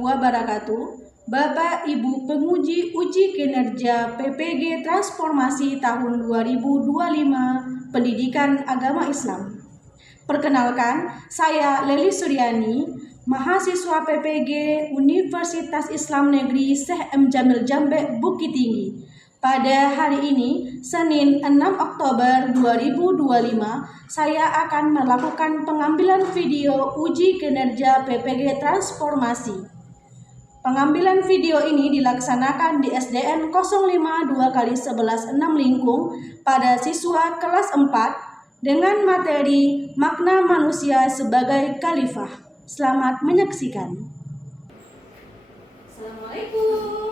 wabarakatuh. Bapak Ibu penguji uji kinerja PPG Transformasi tahun 2025 Pendidikan Agama Islam. Perkenalkan, saya Leli Suryani, mahasiswa PPG Universitas Islam Negeri Syekh M. Jamil Jambe, Bukit Tinggi. Pada hari ini, Senin 6 Oktober 2025, saya akan melakukan pengambilan video uji kinerja PPG Transformasi. Pengambilan video ini dilaksanakan di SDN 052x11 6 Lingkung pada siswa kelas 4 dengan materi makna manusia sebagai khalifah. Selamat menyaksikan. Assalamualaikum.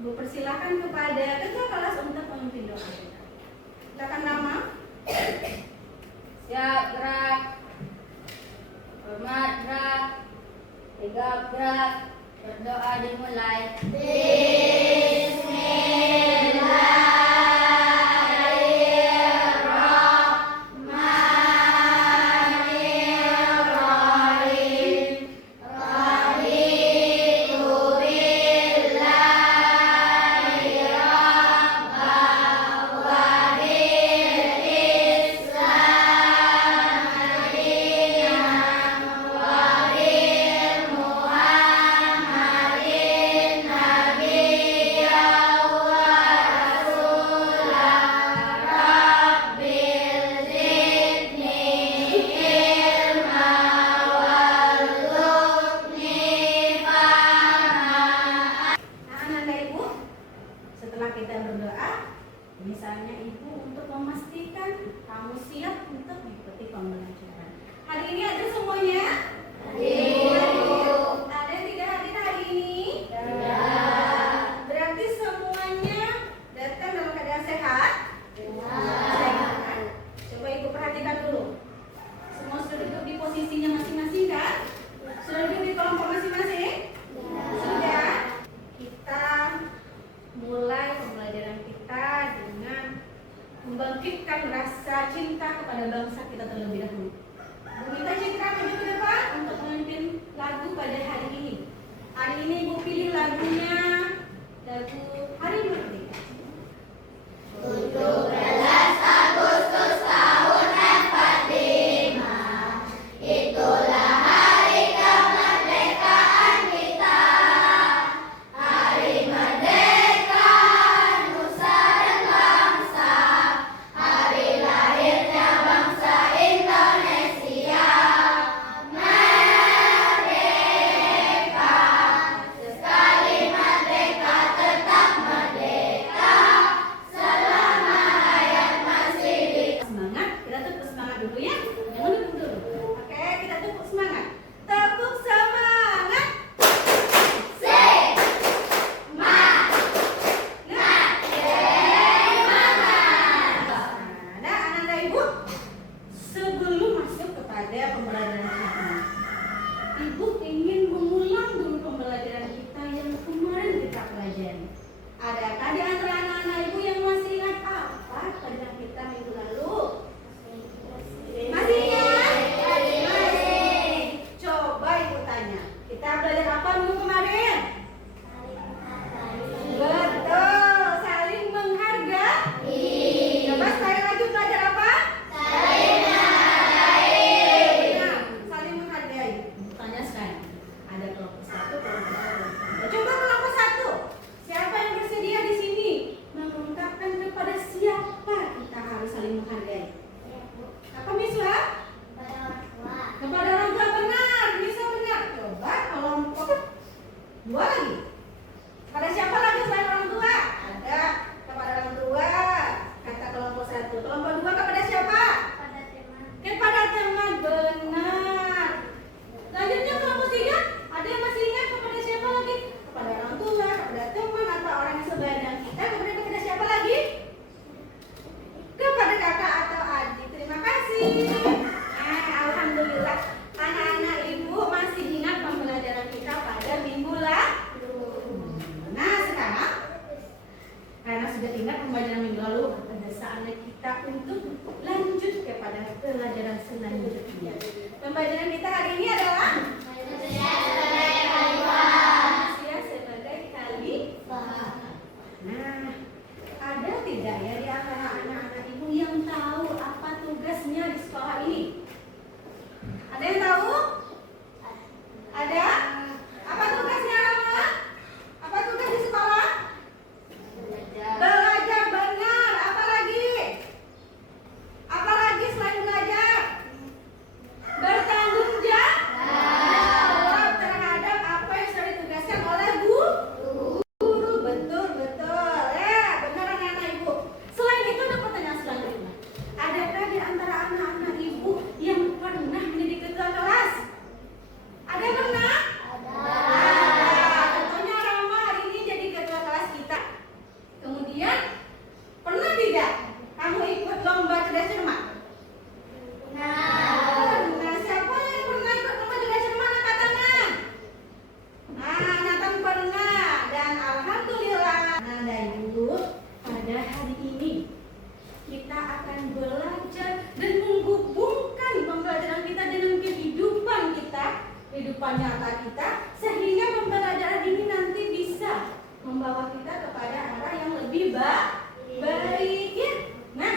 Bu, persilakan kepada ketua kelas untuk memimpin doa. Silakan nama. Siap, gerak. Hormat, gerak. Tegap, gerak. Berdoa dimulai. pembelajaran kita hari ini adalah manusia sebagai khalifah. Nah, ada tidak ya di antara anak-anak ibu yang tahu apa tugasnya di sekolah ini? Ada yang tahu? Ada? Apa tugasnya, Rama? Apa tugas di sekolah? Belajar, benar. Apa lagi? Apa lagi selain belajar? Bertanggung jawab terhadap apa yang sudah ditugaskan oleh guru. Betul, betul. Ya, benar anak-anak ibu. Selain itu ada pertanyaan selanjutnya. Adakah di antara anak-anak ibu yang pernah menjadi ketua kelas? Ada yang pernah? Ada. Contohnya Rama hari ini jadi ketua kelas kita. Kemudian pernah tidak kamu ikut lomba cerdas cermat? Nah, siapa yang pernah ikut lomba cerdas cermat angkat tangan? Nah, Nathan pernah dan alhamdulillah. Nah, Ibu, pada hari ini kita akan belajar dan menghubungkan pembelajaran kita dengan kehidupan nyata kita, sehingga pembelajaran ini nanti bisa membawa kita kepada arah yang lebih baik ya. Nah,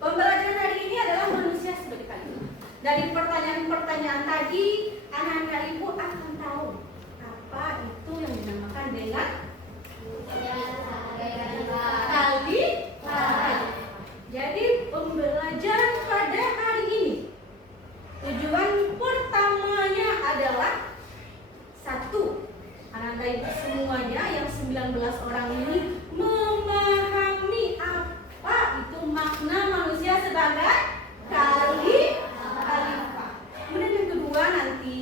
pembelajaran hari ini adalah manusia sebagai khalifah. Dari pertanyaan-pertanyaan tadi, anak-anak ibu akan tahu apa itu yang dinamakan dengan khalifah. Jadi pembelajaran pada hari ini tujuan pertamanya adalah satu, anak-anak ibu semuanya yang 19 orang ini memahami apa itu makna manusia sebagai khalifah. Kemudian yang kedua, nanti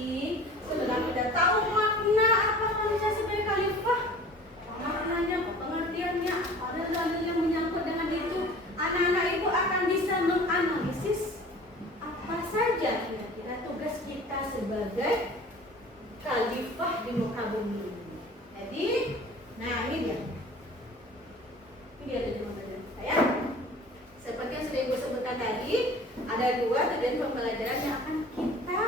setelah kita tahu makna apa manusia sebagai khalifah, maknanya, pengertiannya, apa dalil yang menyangkut dengan itu, anak-anak ibu akan bisa menganalisis apa saja kira-kira tugas kita sebagai khalifah di muka bumi. Jadi, nah ini dia. Ini dia tujuan pembelajaran kita ya. Seperti yang sudah ibu sebutkan tadi, ada dua tujuan pembelajaran yang akan kita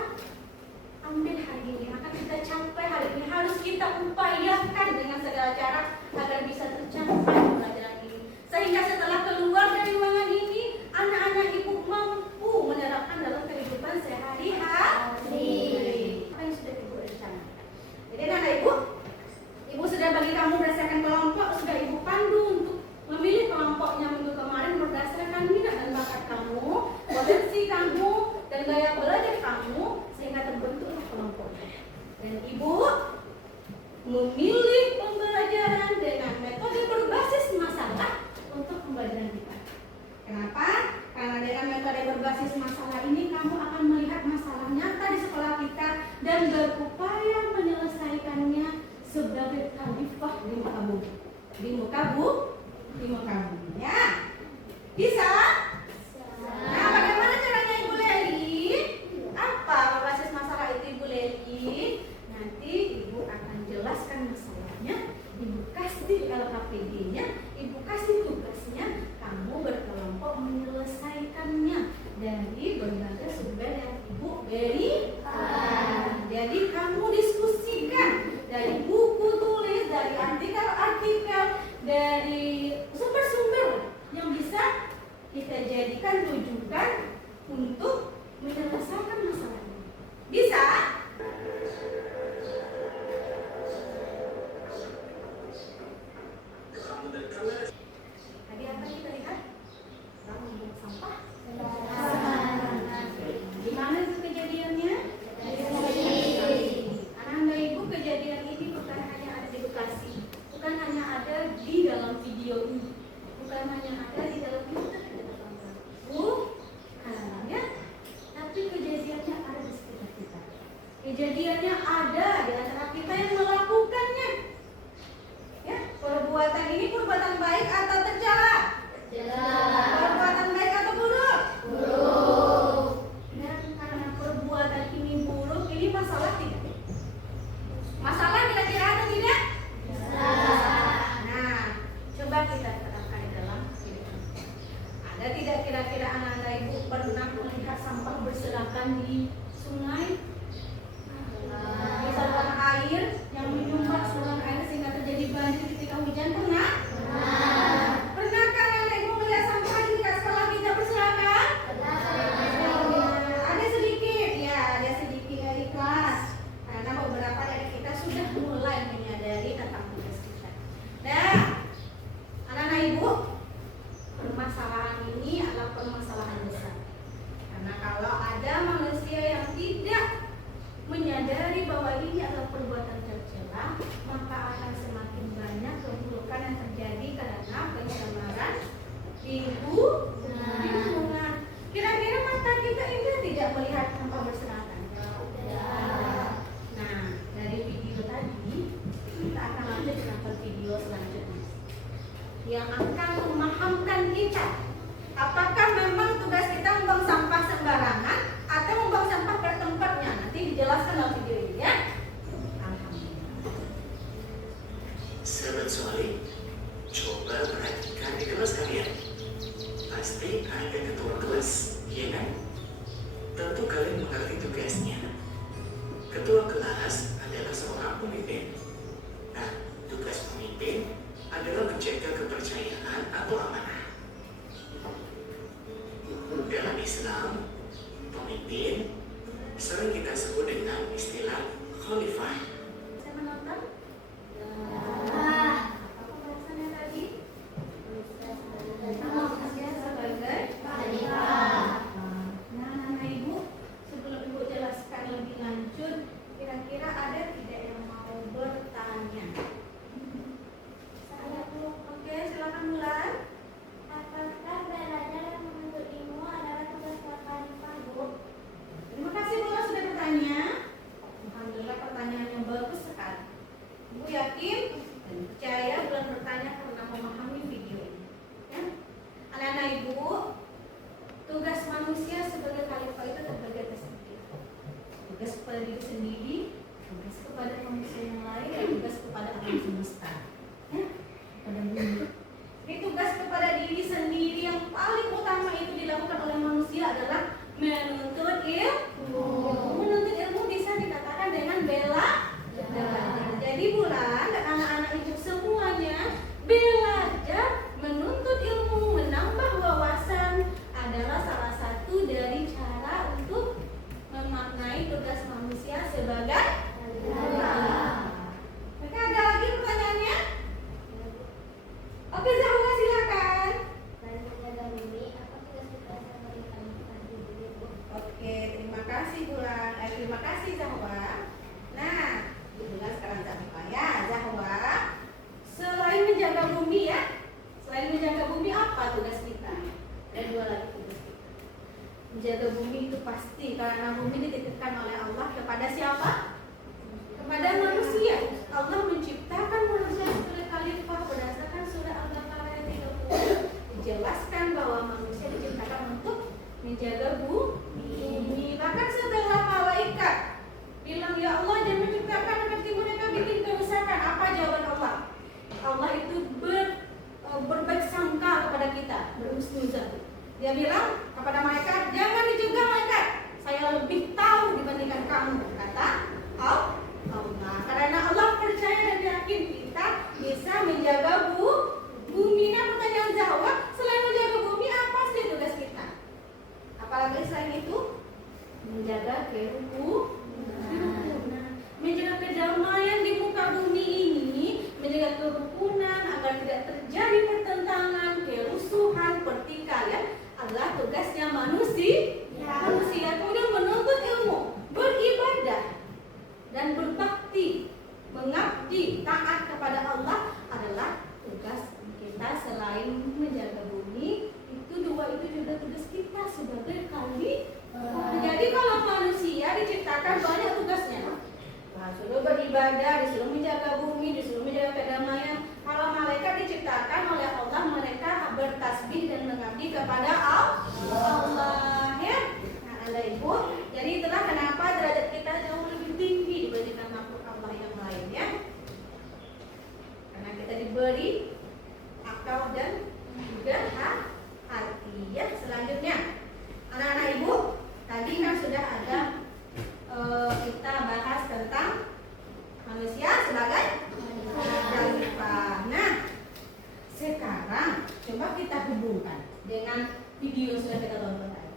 ambil hari ini, akan kita capai hari ini. Harus kita upayakan dengan segala cara agar bisa tercapai pembelajaran ini. Sehingga setelah keluar dari ruangan ini, anak-anak ibu mampu menerapkan dalam kehidupan sehari-hari. Apa yang sudah ibu rencanakan? Jadi anak ibu sudah bagi kamu berdasarkan kelompok, sudah ibu pandu untuk memilih kelompoknya minggu kemarin berdasarkan minat dan bakat kamu, potensi kamu, dan gaya belajar kamu, sehingga terbentuklah kelompoknya. Dan ibu memilih pembelajaran dengan metode berbasis masalah untuk pembelajaran kita. Kenapa? Karena dengan metode berbasis masalah ini kamu akan melihat masalah nyata di sekolah kita dan berupaya menyelesaikannya sebagai khalifah di muka bumi. Di muka bumi ya. Bisa? Nah, bagaimana caranya Ibu Leli? Apa berbasis masalah itu Ibu Leli? Nanti Ibu akan jelaskan masalahnya, Ibu kasih LKPD-nya, Ibu kasih tugasnya, kamu berkelompok menyelesaikannya dari berbagai sumber yang Ibu berikan. Jadi kamu diskusikan dari buku tulis, dari artikel-artikel, dari sumber-sumber yang bisa kita jadikan rujukan untuk menyelesaikan masalah ini. Bisa? Tadi apa kita lihat? Orang membuang sampah. Gimana itu kejadiannya? Anak-anak ibu, kejadian ini bukan hanya ada di Bekasi, bukan hanya ada di dalam video ini, bukan hanya ada di dalam internet, bukan ya, tapi kejadiannya ada di sekitar kita. Kejadiannya ada di antara kita yang melakukannya. Ya, perbuatan ini perbuatan baik atau tercela? Perbuatan baik atau buruk? Buruk. Dan karena perbuatan ini buruk, ini masalah tidak? Masalah kira-kira atau tidak? Nah, coba kita terapkan di dalam kehidupan. Ada tidak kira-kira anak-anak ibu pernah melihat sampah berserakan di video ini ya. Alhamdulillah. Sahabat Solih, coba perhatikan di kelas kalian. Pasti ada ketua kelas, ya kan? Tentu kalian mengerti tugasnya. Ketua kelas adalah seorang pemimpin. Nah, tugas pemimpin adalah menjaga kepercayaan atau amanah. Dalam Islam, pemimpin sering kita sebut dengan istilah khalifah. Saya menonton. Apa bahasannya tadi? Saya sebagai khalifah. Nah, anak ibu, sebelum ibu jelaskan lebih lanjut, kira-kira ada tidak yang mau bertanya? Saya Bu, Oke, silakan Bulan. apakah belajar dan menuntut ilmu adalah tugas khalifah, Bu? Terima kasih Bulan sudah bertanya. Alhamdulillah pertanyaan yang bagus sekali. Ibu yakin dan percaya Bulan bertanya karena memahami video ini. Ya? Anak-anak ibu, tugas manusia sebagai khalifah itu terbagi atas tiga. Tugas kepada diri sendiri, tugas kepada manusia yang lain, dan tugas kepada alam semesta. Ya? Kepada bumi. Ini tugas kepada diri sendiri yang paling utama itu dilakukan oleh manusia adalah menuntut ilmu. Menuntut ilmu bisa dikatakan dengan belajar. Jadi Bulan dan anak-anak ibu semuanya belajar, menuntut ilmu, menambah wawasan adalah salah satu dari cara untuk memaknai tugas manusia sebagai khalifah. Maka ada lagi pertanyaannya? Oke, Zahwa silakan. Selain menjaga bumi, apa tugas-tugas sebagai khalifah di bumi, Bu? Oke, terima kasih Bulan. Terima kasih Zahwa. Nah, Bulan sekarang Zahwa ya. Zahwa, selain menjaga bumi ya, selain menjaga bumi apa tugas kita? Ada dua lagi tugas kita. Menjaga bumi itu pasti karena bumi dititipkan oleh Allah kepada siapa? Kepada manusia. Allah menciptakan manusia sebagai khalifah berdasarkan surah Al-Baqarah ayat 30. Dijelaskan bahwa manusia diciptakan untuk menjaga bumi. Bahkan setelah malaikat bilang ya Allah jangan menciptakan seperti mereka bikin kerusakan, apa jawaban Allah? Allah itu berbaik sangka kepada kita, berhusnuzon. Dia bilang kepada malaikat, jangan dicegah malaikat, saya lebih tahu dibandingkan kamu, kata Allah. Karena Allah percaya dan yakin kita bisa menjaga bumi. Nah, pertanyaan Zahwa, selain menjaga bumi apa sih tugas kita? Apalagi selain itu menjaga kerukunan, menjaga kedamaian di muka bumi ini, menjaga kerukunan agar tidak terjadi pertentangan, kerusuhan, pertikaian adalah tugasnya manusia. Kemudian menuntut ilmu, beribadah dan berbakti, mengabdi, taat kepada Allah adalah tugas kita. Selain menjaga bumi, itu dua itu juga tugas kita sebagai khalifah. Jadi kalau manusia diciptakan banyak tugasnya. Disuruh beribadah, disuruh menjaga bumi, disuruh menjaga kedamaian. Kalau malaikat diciptakan oleh Allah, mereka bertasbih dan mengabdi kepada Allah. Ya, nah, Anda ibu. Jadi itulah kenapa derajat kita jauh lebih tinggi dibandingkan makhluk Allah yang lain ya. Karena kita diberi akal dan juga hati ya. Selanjutnya, anak-anak ibu, tadi kan sudah ada kita bahas tentang manusia sebagai khalifah. Nah, sekarang coba kita hubungkan dengan video yang sudah kita tonton tadi.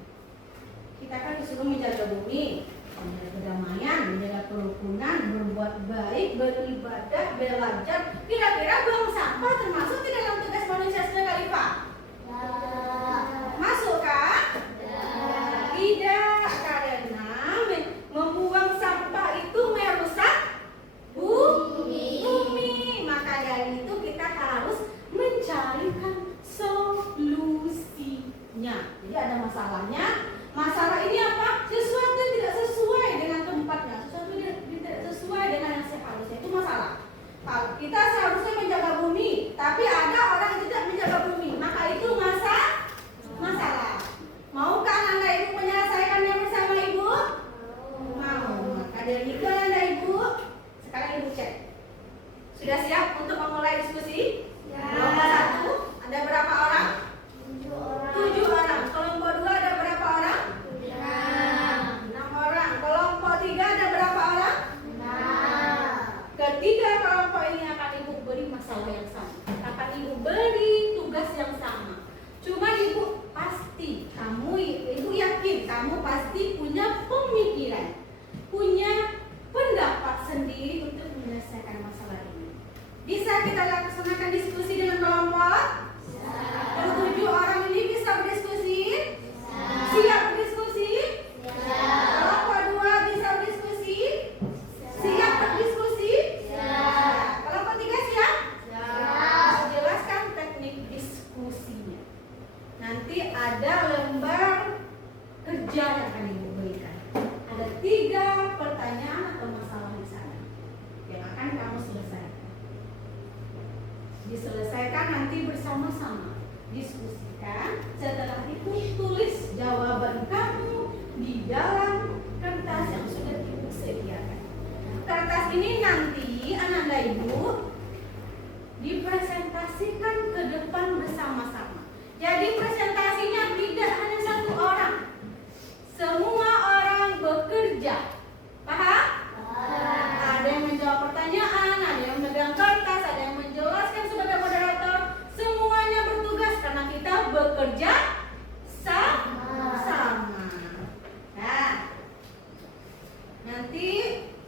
Kita kan disuruh menjaga bumi, menjaga kedamaian, menjaga kerukunan, berbuat baik, beribadah, belajar. Kira-kira buang sampah termasuk di dalam tugas manusia sebagai khalifah? Masuk kan? Tidak, karena membuang sampah itu merusak bumi. Maka dari itu kita harus mencarikan solusinya. Jadi ada masalahnya. Masalah ini apa? Sesuatu yang tidak sesuai dengan tempatnya, sesuatu yang tidak sesuai dengan yang seharusnya. Itu masalah. Kita seharusnya menjaga bumi, Sudah siap untuk memulai diskusi? Ya. Kelompok 1 ada berapa orang? 7 orang. 7 orang. Kelompok 2 ada berapa orang? 6 orang. Kelompok 3 ada berapa orang? 6. Ketiga kelompok ini akan Ibu beri masalah yang sama. Akan Ibu beri tugas yang sama. Cuma Ibu pasti, Ibu yakin kamu pasti punya pemikiran, punya pendapat sendiri untuk menyelesaikan masalah ini. Bisa kita laksanakan diskusi dengan kelompok? Ke-7 orang ini bisa berdiskusi? Siap berdiskusi? Kelompok 2 bisa berdiskusi? Siap berdiskusi? Kelompok 3 siap? Jelaskan teknik diskusinya. Nanti ada lembar kerja yang akan Ibu berikan. Ada 3 pertanyaan atau masalah di sana yang akan kamu selesaikan. Diselesaikan nanti bersama-sama. Diskusikan. Setelah itu tulis jawaban kamu di dalam kertas yang sudah Ibu sediakan. Kertas ini nanti anak-anak Ibu dipresentasikan ke depan bersama-sama. Jadi presentasinya tidak hanya 1 orang. Semua orang bekerja. Paham? Ada yang menjawab pertanyaan, ada yang memegang kertas, ada yang menjelaskan sebagai moderator. Semuanya bertugas karena kita bekerja sama. Nah, nanti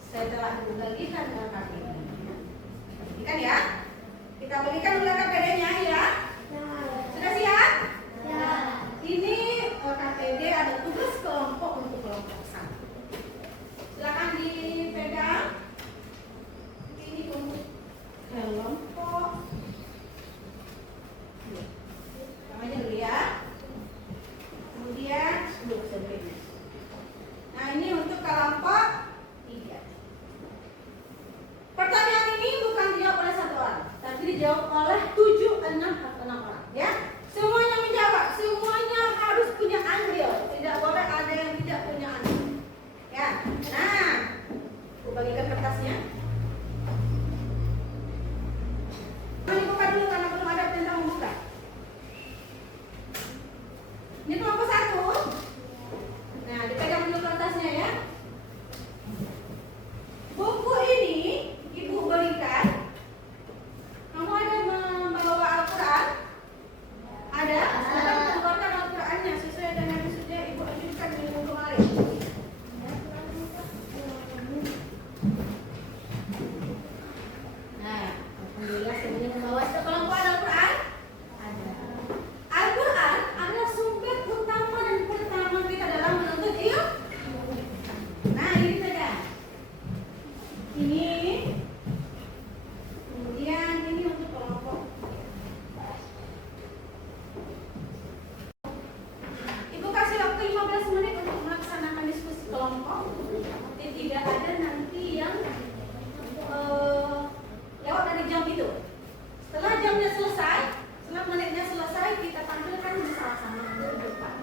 setelah Ibu bagikan KPD, bagikan ya. Kita bagikan dulu KPD-nya ya. Sudah siap? Ini KPD ada tugas kelompok untuk kelompok 1. Silakan dipegang. Ini untuk kelompok. Namanya dulu ya. Kemudian sebelumnya. Nah, ini untuk kelompok 3. Pertanyaan ini bukan dijawab oleh 1 orang, tapi dijawab oleh 7, 6 atau 6 orang, ya. Semuanya menjawab, semuanya harus punya andil. Tidak boleh ada yang tidak punya andil. Ya. Nah, aku bagikan kertasnya. Ini buka dulu karena belum ada perintah membuka. Ini kelompok 1. Nah, dipegang dulu kertasnya ya. Buku ini Ibu berikan. Kamu ada membawa Al-Quran? Ada? Silakan keluarkan Al-Qurannya sesuai dengan yang sudah Ibu ajukan minggu kemarin. Nah, alhamdulillah semuanya membawa sekelompok Al-Quran. Ada. Al-Quran adalah sumber utama dan pertama kita dalam menuntut ilmu. Nah, ini saja. Ini. Kemudian ini untuk kelompok. Ibu kasih waktu 15 menit untuk melaksanakan diskusi kelompok. Jadi tidak ada nanti yang lewat dari jam itu. Setelah jamnya selesai, setelah menitnya selesai, kita tampilkan bersama-sama di depan.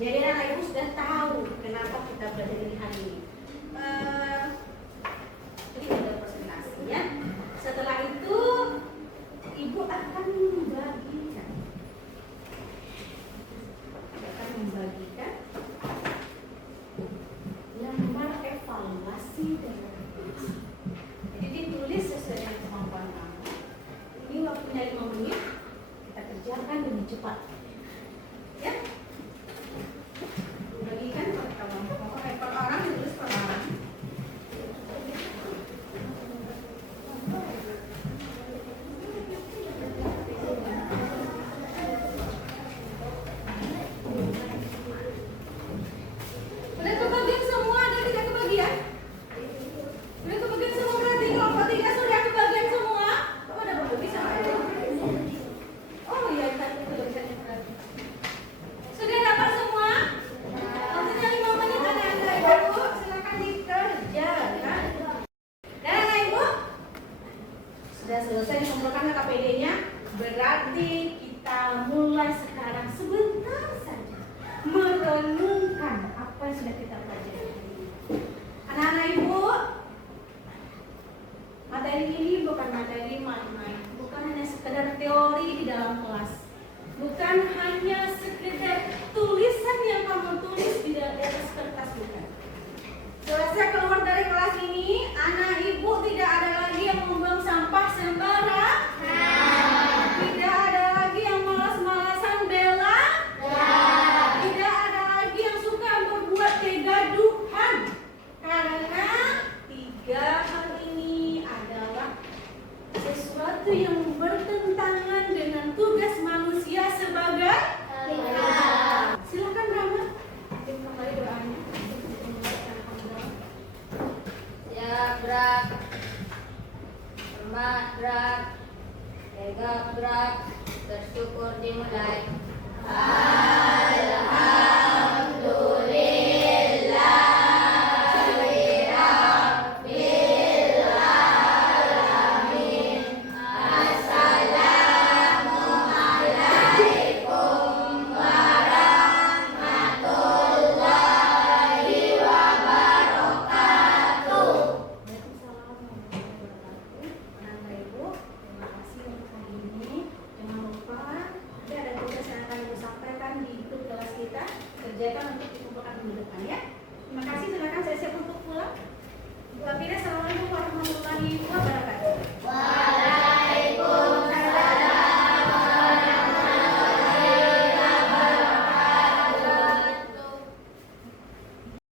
Jadi anak ibu sudah tahu kenapa kita belajar ini hari ini. Ini ada presentasinya. Setelah itu ibu akan membagikan lembar evaluasi dari aktivitas. Jadi ditulis sesuai dengan kemampuan kamu. Ini waktunya 5 menit. Kita kerjakan lebih cepat. Ya. Bagikan pada kamu. Per orang ditulis per orang. Udah kebagian semua, ada tidak kebagian? Udah kebagian semua berarti kelompok 3 sudah kebagian semua? Kamu ada belum bisa? Oh iya, tadi kebagian berarti. Sudah dapat semua? Waktunya 5 menit anak-anak ibu, silakan dikerjakan. Dan anak ibu sudah selesai mengumpulkan KPD-nya, berarti kita mulai sekarang sebentar saja merenungkan apa yang sudah kita pelajari. Anak-anak ibu, materi ini bukan materi